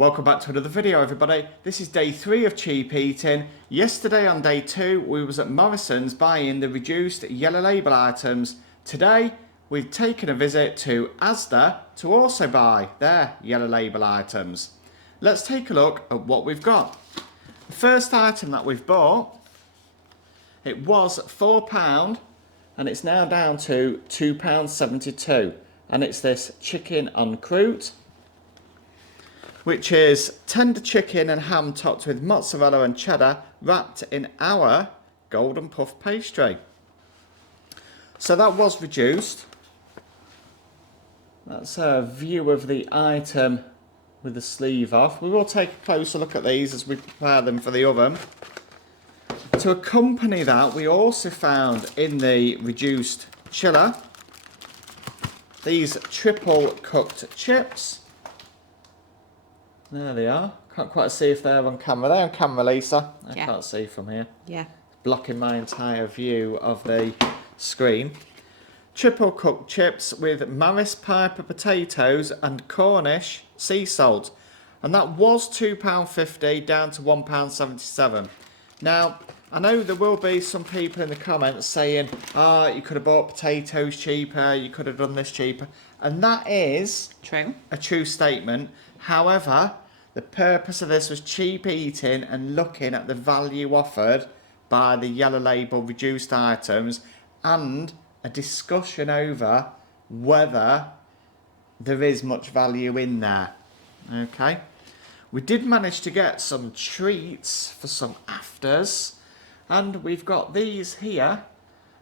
Welcome back to another video, everybody. This is day 3 of cheap eating. Yesterday on day 2 we was at Morrison's buying the reduced yellow label items. Today we've taken a visit to Asda to also buy their yellow label items. Let's take a look at what we've got. The first item that we've bought, it was £4 and it's now down to £2.72, and it's this chicken en croûte, which is tender chicken and ham topped with mozzarella and cheddar, wrapped in our golden puff pastry. So that was reduced. That's a view of the item with the sleeve off. We will take a closer look at these as we prepare them for the oven. To accompany that, we also found in the reduced chiller these triple cooked chips. There they are. Can't quite see if they're on camera. They're on camera, Lisa. I can't see from here. Yeah. It's blocking my entire view of the screen. Triple cooked chips with Maris Piper potatoes and Cornish sea salt. And that was £2.50 down to £1.77. Now, I know there will be some people in the comments saying, you could have bought potatoes cheaper, you could have done this cheaper. And that is True. a true statement. However, the purpose of this was cheap eating and looking at the value offered by the yellow label reduced items, and a discussion over whether there is much value in there. Okay. We did manage to get some treats for some afters, and we've got these here,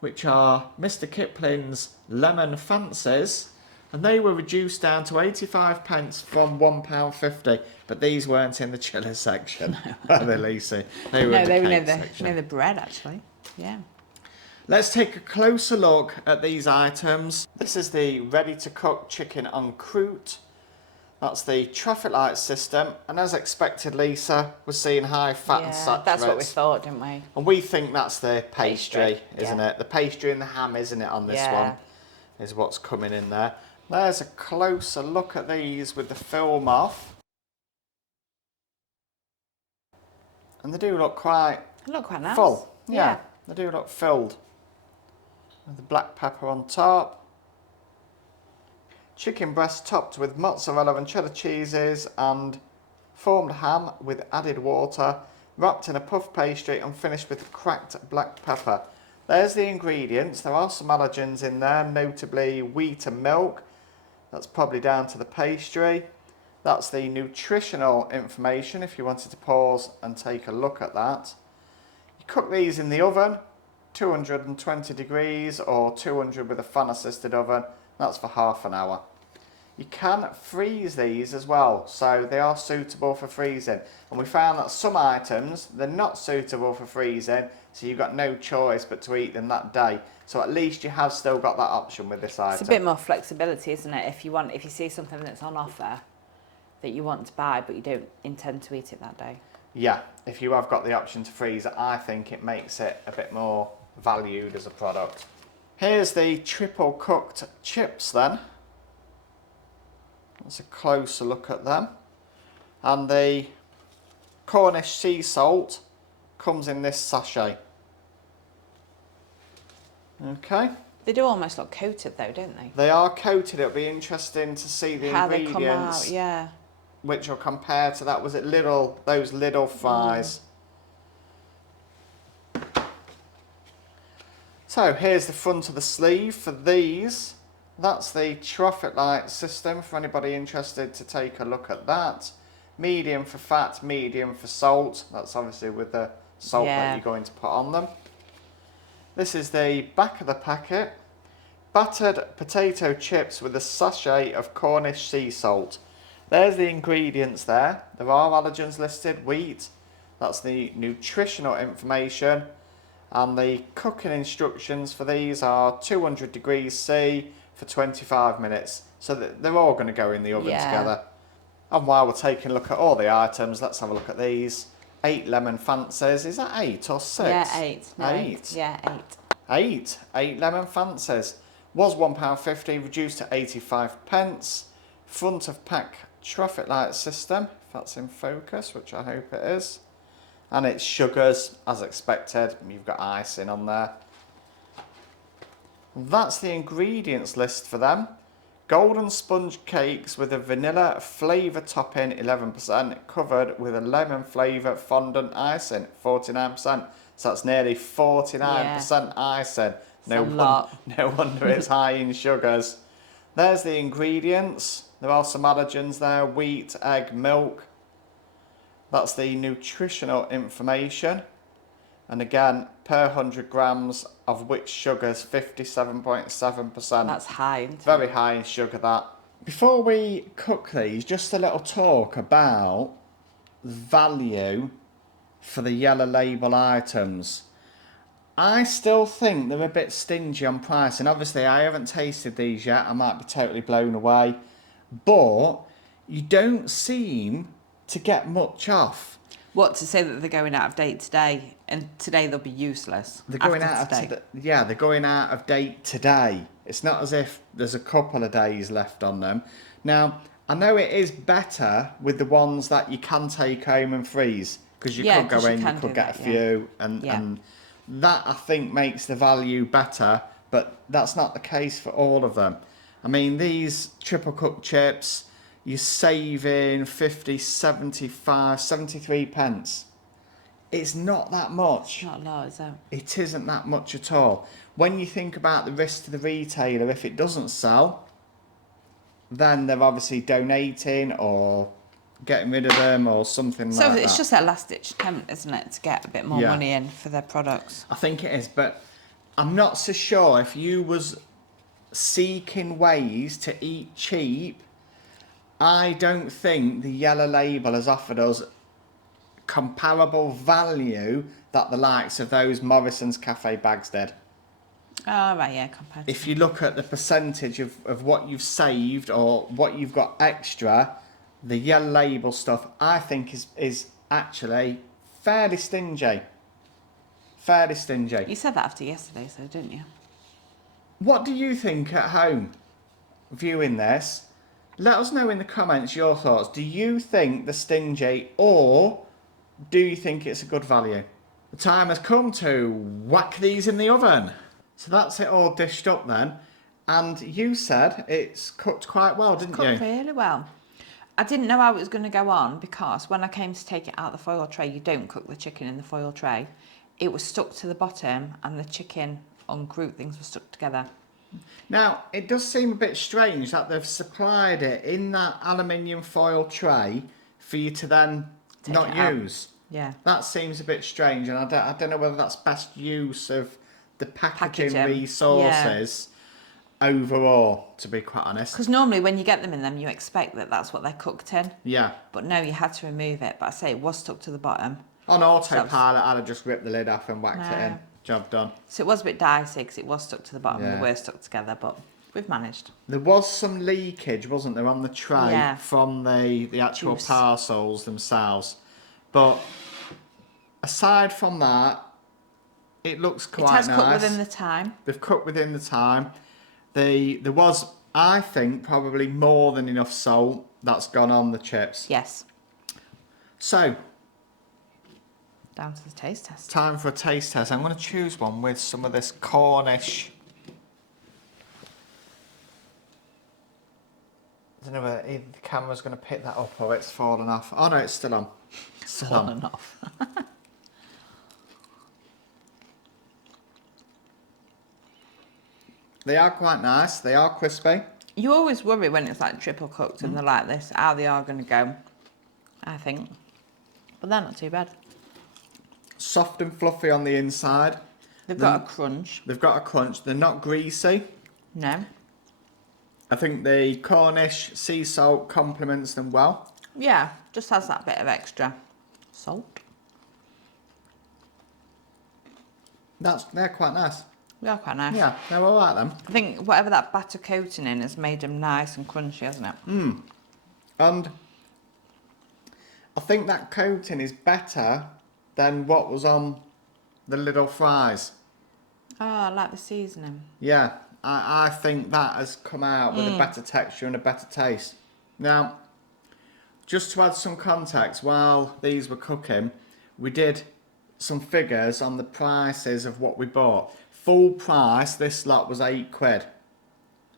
which are Mr. Kipling's Lemon Fancies, and they were reduced down to 85p from £1.50, but these weren't in the chiller section, were they, Lucy? They were near the bread, actually. Yeah. Let's take a closer look at these items. This is the ready-to-cook chicken en croûte. That's the traffic light system, and as expected, Lisa, we're seeing high fat and saturates. That's what we thought, didn't we? And we think that's the pastry, isn't it? The pastry and the ham, isn't it, on this one, is what's coming in there. There's a closer look at these with the film off. And they do look quite nice. full. Yeah, they do look filled. With the black pepper on top. Chicken breast topped with mozzarella and cheddar cheeses and formed ham with added water, wrapped in a puff pastry and finished with cracked black pepper. There's the ingredients. There are some allergens in there, notably wheat and milk. That's probably down to the pastry. That's the nutritional information if you wanted to pause and take a look at that. You cook these in the oven, 220 degrees or 200 with a fan assisted oven. That's for half an hour. You can freeze these as well, so they are suitable for freezing. And we found that some items, they're not suitable for freezing, so you've got no choice but to eat them that day. So at least you have still got that option with this item. It's a bit more flexibility, isn't it? If you see something that's on offer that you want to buy, but you don't intend to eat it that day. Yeah, if you have got the option to freeze it, I think it makes it a bit more valued as a product. Here's the triple cooked chips then. That's a closer look at them. And the Cornish sea salt comes in this sachet. Okay. They do almost look coated though, don't they? They are coated. It'll be interesting to see the ingredients. They come out, yeah. Which will compare to that. Was it those little fries? So here's the front of the sleeve for these. That's the traffic light system for anybody interested to take a look at that. Medium for fat, medium for salt. That's obviously with the salt that you're going to put on them. This is the back of the packet. Battered potato chips with a sachet of Cornish sea salt. There's the ingredients there. There are allergens listed, wheat. That's the nutritional information. And the cooking instructions for these are 200 degrees C for 25 minutes. So they're all going to go in the oven together. And while we're taking a look at all the items, let's have a look at these. 8 lemon fancies. Is that 8 or 6? Yeah, 8. No, 8. Yeah, 8. 8 lemon fancies. Was £1.50, reduced to 85 pence. Front of pack traffic light system, if that's in focus, which I hope it is. And it's sugars, as expected. You've got icing on there. That's the ingredients list for them. Golden sponge cakes with a vanilla flavour topping, 11%, covered with a lemon flavour fondant icing, 49%. So that's nearly 49% icing. A lot. No wonder it's high in sugars. There's the ingredients. There are some allergens there: wheat, egg, milk. That's the nutritional information. And again, per 100 grams of which sugar's 57.7%. That's high, isn't it? Very high in sugar, that. Before we cook these, just a little talk about value for the yellow label items. I still think they're a bit stingy on price, and obviously I haven't tasted these yet. I might be totally blown away. But you don't seem to get much off. What, to say that they're going out of date today, and today they'll be useless? They're going after out today. they're going out of date today. It's not as if there's a couple of days left on them. Now, I know it is better with the ones that you can take home and freeze, because you could go in, you could get a few, and that I think makes the value better, but that's not the case for all of them. I mean, these triple cooked chips, you're saving 50, 75, 73 pence. It's not that much. Not a lot, is it? It isn't that much at all. When you think about the risk to the retailer, if it doesn't sell, then they're obviously donating or getting rid of them or something like that. So it's just a last-ditch attempt, isn't it, to get a bit more money in for their products? I think it is, but I'm not so sure if you was seeking ways to eat cheap. I don't think the yellow label has offered us comparable value that the likes of those Morrison's cafe bags did. Oh, right, yeah, compared to... If you look at the percentage of what you've saved or what you've got extra, the yellow label stuff I think is actually fairly stingy. Fairly stingy. You said that after yesterday, so didn't you? What do you think at home viewing this? Let us know in the comments your thoughts. Do you think they're stingy, or do you think it's a good value? The time has come to whack these in the oven. So that's it all dished up then. And you said it's cooked quite well, didn't you? Cooked really well. I didn't know how it was going to go on, because when I came to take it out of the foil tray, you don't cook the chicken in the foil tray. It was stuck to the bottom, and the chicken uncrouped things were stuck together. Now, it does seem a bit strange that they've supplied it in that aluminium foil tray for you to then Take not it out. use. Yeah. That seems a bit strange, and I don't know whether that's best use of the packaging resources overall, to be quite honest. Because normally when you get them in them, you expect that that's what they're cooked in. Yeah. But no, you had to remove it. But I say it was stuck to the bottom. On autopilot, I'd have just ripped the lid off and whacked it in. Job done. So it was a bit dicey because it was stuck to the bottom and Yeah. they were stuck together, but we've managed. There was some leakage, wasn't there, on the tray Yeah. from the actual Juice. parcels themselves. But aside from that, it looks quite nice. It has cooked within the time. They've cooked within the time. There was, I think, probably more than enough salt that's gone on the chips. Yes. So, Down to the taste test. time for a taste test. I'm going to choose one with some of this Cornish. I don't know whether either the camera's going to pick that up or it's fallen off. Oh no, it's still on. Still on. and off. They are quite nice. They are crispy. You always worry when it's like triple cooked and they're like this, how they are going to go, I think. But they're not too bad. Soft and fluffy on the inside. They've got a crunch. They've got a crunch. They're not greasy. No. I think the Cornish sea salt complements them well. Yeah, just has that bit of extra salt. They're quite nice. They are quite nice. Yeah, they're all right then. I think whatever that batter coating in has made them nice and crunchy, hasn't it? And I think that coating is better than what was on the little fries. Oh, I like the seasoning. Yeah, I think that has come out with a better texture and a better taste. Now, just to add some context, while these were cooking, we did some figures on the prices of what we bought. Full price, this lot was £8.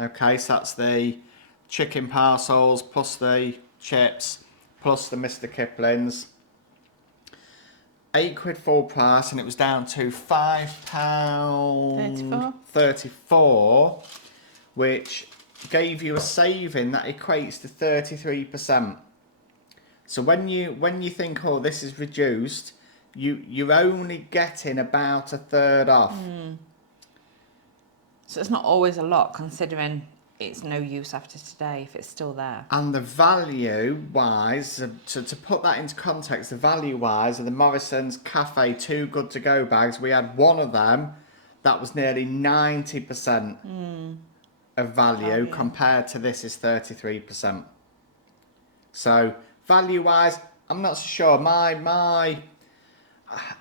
Okay, so that's the chicken parcels plus the chips plus the Mr. Kipling's. £8 full price, and it was down to £5.34, which gave you a saving that equates to 33%. So when you think, oh, this is reduced, you're only getting about a third off. So it's not always a lot, considering it's no use after today if it's still there. And the value wise, to put that into context, the value wise of the Morrison's Cafe Too Good to Go bags, we had one of them that was nearly 90% of value, compared to this is 33%. So value wise, I'm not so sure.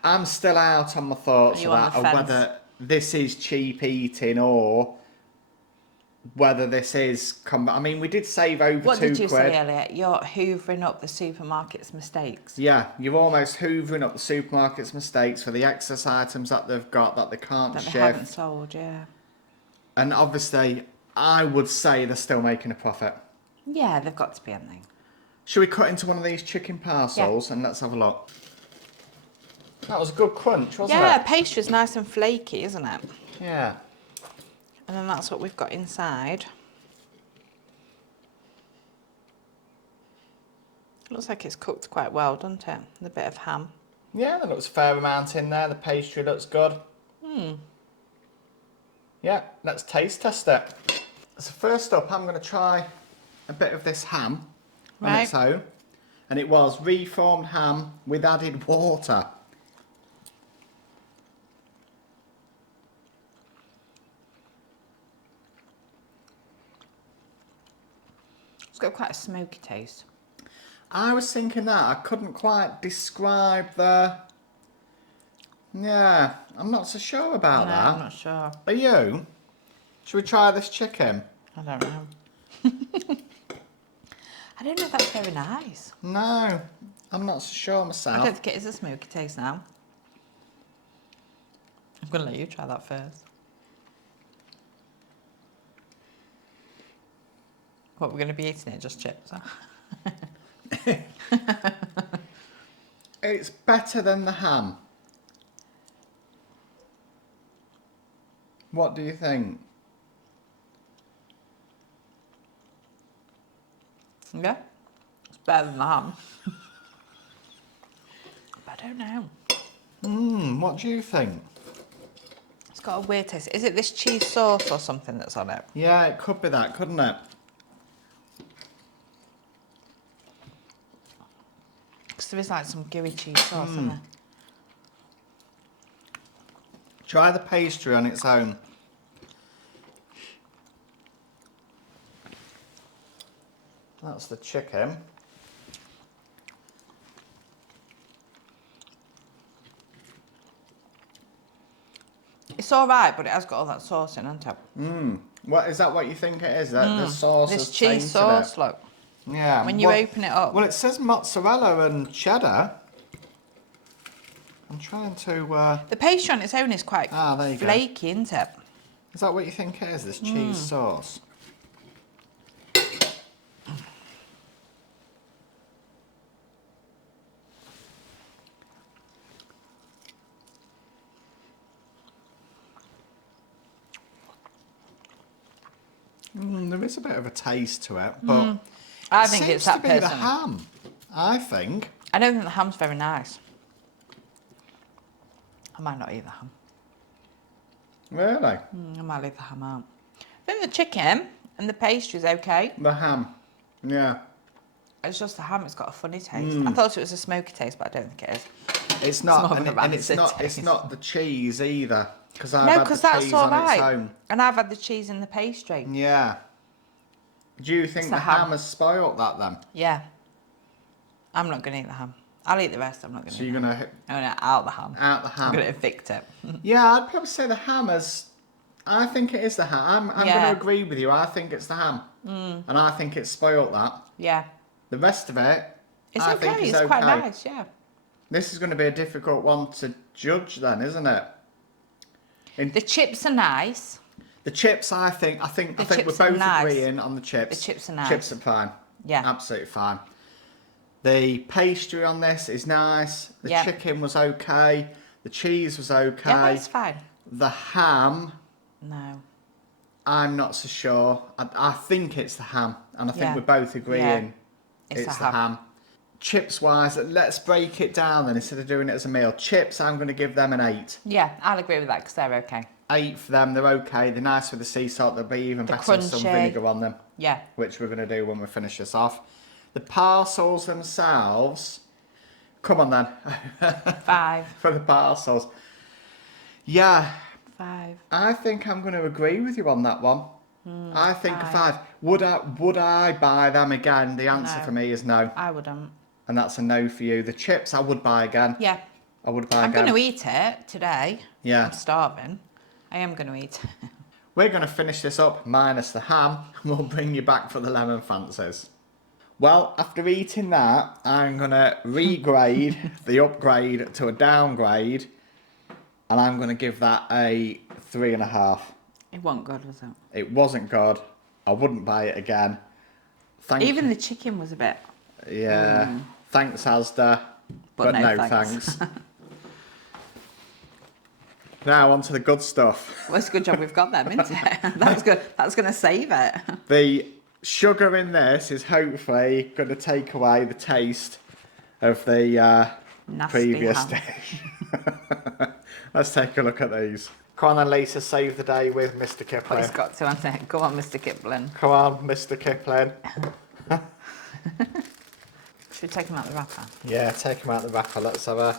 I'm still out on my thoughts of that, of whether this is cheap eating or whether this is... I mean, we did save over £2. What did you say earlier? You're hoovering up the supermarket's mistakes. Yeah, you're almost hoovering up the supermarket's mistakes for the excess items that they've got that they can't shift. That they haven't sold, yeah. And obviously, I would say they're still making a profit. Yeah, they've got to be, haven't they? Should we cut into one of these chicken parcels and let's have a look? That was a good crunch, wasn't it? Yeah, pastry's nice and flaky, isn't it? Yeah. And then that's what we've got inside. Looks like it's cooked quite well, doesn't it? And a bit of ham. Yeah, there looks a fair amount in there. The pastry looks good. Yeah, let's taste test it. So first up, I'm going to try a bit of this ham on its own. And it was reformed ham with added water. It's got quite a smoky taste. I was thinking that. I couldn't quite describe the... Yeah, I'm not so sure about that. I'm not sure. Are you? Should we try this chicken? I don't know. I don't know if that's very nice. No, I'm not so sure myself. I don't think it is a smoky taste now. I'm going to let you try that first. What, we're going to be eating it, just chips? It's better than the ham. What do you think? Yeah, it's better than the ham. But I don't know. What do you think? It's got a weird taste. Is it this cheese sauce or something that's on it? Yeah, it could be that, couldn't it? Because there is like some gooey cheese sauce in there. Try the pastry on its own. That's the chicken. It's all right, but it has got all that sauce in, hasn't it? What is that? What you think it is? That the sauce This has cheese tainted sauce, it? look. Yeah. When you open it up. Well, it says mozzarella and cheddar. I'm trying to... The pastry on its own is quite there you go. flaky, isn't it? Is that what you think it is, this cheese sauce? There is a bit of a taste to it, but I think it's that seems to be the personally. ham, I think. I don't think the ham's very nice. I might not eat the ham. Really? I might leave the ham out. I think the chicken and the pastry's okay. The ham, yeah. It's just the ham, it's got a funny taste. I thought it was a smoky taste, but I don't think it is. It's not, more of and, a and it's rancid not. It's taste. not the cheese either, because I've No, had because the that's cheese all on its right. own. And I've had the cheese in the pastry. Yeah. Do you think the the ham. ham has spoilt that then? Yeah. I'm not going to eat the ham. I'll eat the rest, I'm not going to So eat you're the gonna ham. I'm going to out the ham. out the ham? I'm going to evict it. Yeah, I'd probably say the ham is. I think it is the ham. I'm Yeah. going to agree with you. I think it's the ham, and I think it's spoilt that. Yeah. The rest of it It's I okay. think It's quite nice, yeah. This is going to be a difficult one to judge then, isn't it? The chips are nice. The chips, I think we're both agreeing on the chips. The chips are nice. Chips are fine. Yeah. Absolutely fine. The pastry on this is nice. The Yeah. chicken was okay. The cheese was okay. Yeah, that's fine. The ham, No. I'm not so sure. I think it's the ham, and I think Yeah. we're both agreeing It's it's the the ham. ham. Chips wise, let's break it down then instead of doing it as a meal. Chips, I'm going to give them an 8. Yeah, I'll agree with that because they're okay. 8 for them, they're okay. They're nice with the sea salt. They'll be even They're better with some crunchy. vinegar on them. Yeah. Which we're going to do when we finish this off. The parcels themselves, come on then. 5. For the parcels. Yeah, 5. I think I'm going to agree with you on that one. I think a 5. Would I buy them again? The answer No. for me is no. I wouldn't. And that's a no for you. The chips I would buy again. Yeah. I would buy I'm again. going to eat it today. Yeah. I'm starving. I am going to eat it. We're going to finish this up minus the ham, and we'll bring you back for the lemon fancies. Well, after eating that, I'm going to regrade the upgrade to a downgrade, and I'm going to give that a 3.5. It wasn't good, was it? It wasn't good. I wouldn't buy it again. Even the chicken was a bit... Yeah. Thanks, Asda. But no thanks. Now, on to the good stuff. Well, it's a good job we've got them, isn't it? That's good. That's going to save it. The sugar in this is hopefully going to take away the taste of the Nasty previous ham. dish. Let's take a look at these. Come on then, Lisa, save the day with Mr. But Kipling. it's got to, hasn't it? Go on, Mr. Kipling. Come on, Mr. Kipling. Should we take him out the wrapper? Yeah, take him out the wrapper. Let's have a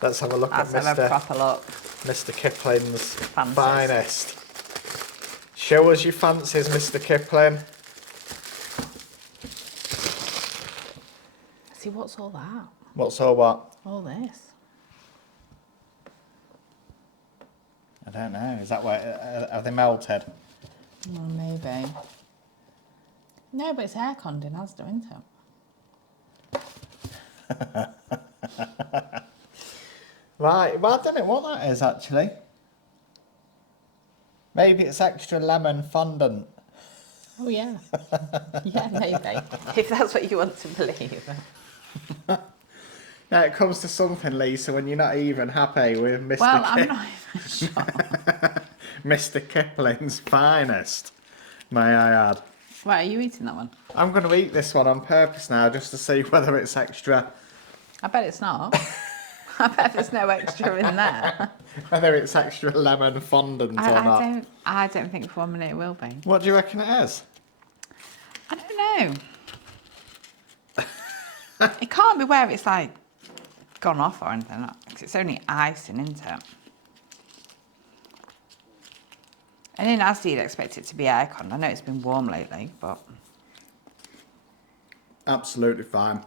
look Let's at have a proper look. Mr. Kipling's Fancies. finest. Show us your fancies, Mr. Kipling. See, what's all that? What's all what? All this. I don't know. Is that why? Are they melted? Well, maybe. No, but it's air-conned in Asda, isn't it? Right. Well, I don't know what that is actually. Maybe it's extra lemon fondant. Oh, yeah. Yeah, maybe. If that's what you want to believe. Now it comes to something, Lisa, when you're not even happy with Mr. Well, I'm not even sure. Mr. Kipling's finest, may I add. Right, are you eating that one? I'm going to eat this one on purpose now just to see whether it's extra. I bet it's not. I bet there's no extra in there. Whether it's extra lemon fondant or not. I don't think for 1 minute it will be. What do you reckon it is? I don't know. It can't be where it's like gone off or anything, because it's only icing, isn't it? And in Asda you'd expect it to be aircon. I know it's been warm lately, but Absolutely fine.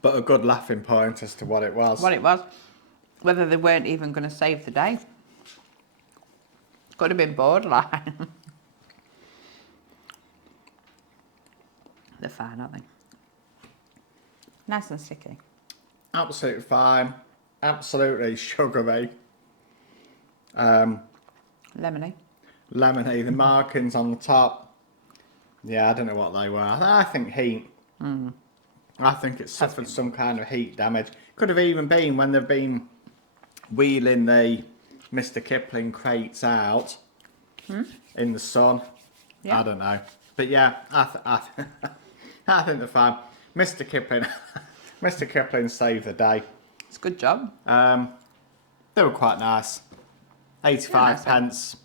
But a good laughing point as to what it was. what it was, whether they weren't even going to save the day. Could have been borderline. They're fine, aren't they? Nice and sticky. Absolutely fine. Absolutely sugary. Lemony. Lemony. The markings on the top. Yeah, I don't know what they were. I think heat. I think it's suffered some kind of heat damage. Could have even been when they've been wheeling the Mr. Kipling crates out in the sun. Yeah. I don't know. But yeah, I think they're fine. Mr. Kipling, Mr. Kipling saved the day. It's a good job. They were quite nice. 85 nice, yeah. pence.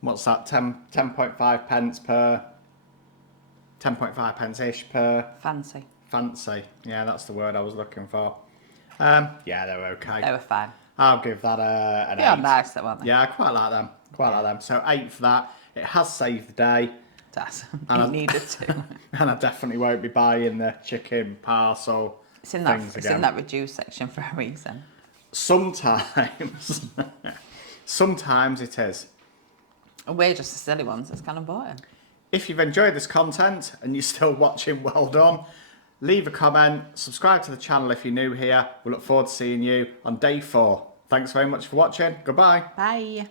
What's that? 10.5 pence per. 10.5 pence ish per. Fancy. Fancy. Yeah, that's the word I was looking for. Yeah, they were okay. They were fine. I'll give that an They are 8. nice, though, aren't they? Yeah, I quite like them. Quite like them. So 8 for that. It has saved the day. Does. And You needed to. And I definitely won't be buying the chicken parcel It's in things that. It's again. in that reduced section for a reason. Sometimes. Sometimes it is. And we're just the silly ones that's kind of bought it. If you've enjoyed this content and you're still watching, well done. Leave a comment, subscribe to the channel if you're new here. We look forward to seeing you on day 4. Thanks very much for watching. Goodbye. Bye.